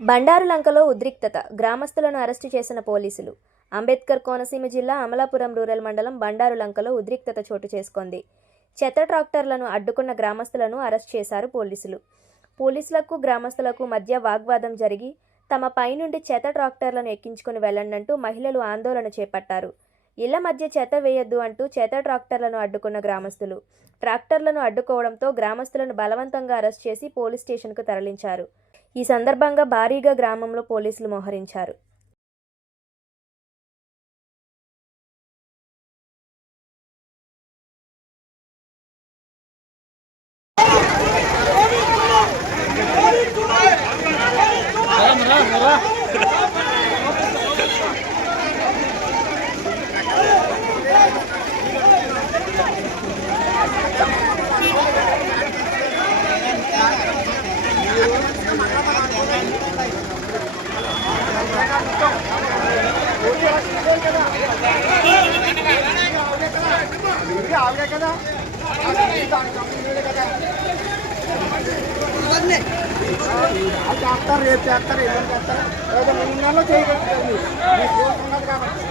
బండారులంకలో ఉద్రిక్తత, గ్రామస్తులను అరెస్టు చేసిన పోలీసులు. అంబేద్కర్ కోనసీమ జిల్లా అమలాపురం రూరల్ మండలం బండారులంకలో ఉద్రిక్తత చోటు చేసుకుంది. చెత్త ట్రాక్టర్లను అడ్డుకున్న గ్రామస్తులను అరెస్ట్ చేశారు పోలీసులు. పోలీసులకు గ్రామస్తులకు మధ్య వాగ్వాదం జరిగి తమ పైనుండి చెత్త ట్రాక్టర్లను ఎక్కించుకుని వెళ్లండంటూ మహిళలు ఆందోళన చేపట్టారు. ఇళ్ల మధ్య చెత్త వేయొద్దు అంటూ చెత్త ట్రాక్టర్లను అడ్డుకున్న గ్రామస్తులు ట్రాక్టర్లను అడ్డుకోవడంతో గ్రామస్తులను బలవంతంగా అరెస్ట్ చేసి పోలీస్ స్టేషన్కు తరలించారు. ఈ సందర్భంగా భారీగా గ్రామంలో పోలీసులు మోహరించారు. రేపు చేస్తారు ఏం చేస్తారు ఏదో 3 నెలల్లో చేయగలుగుతారు. కాబట్టి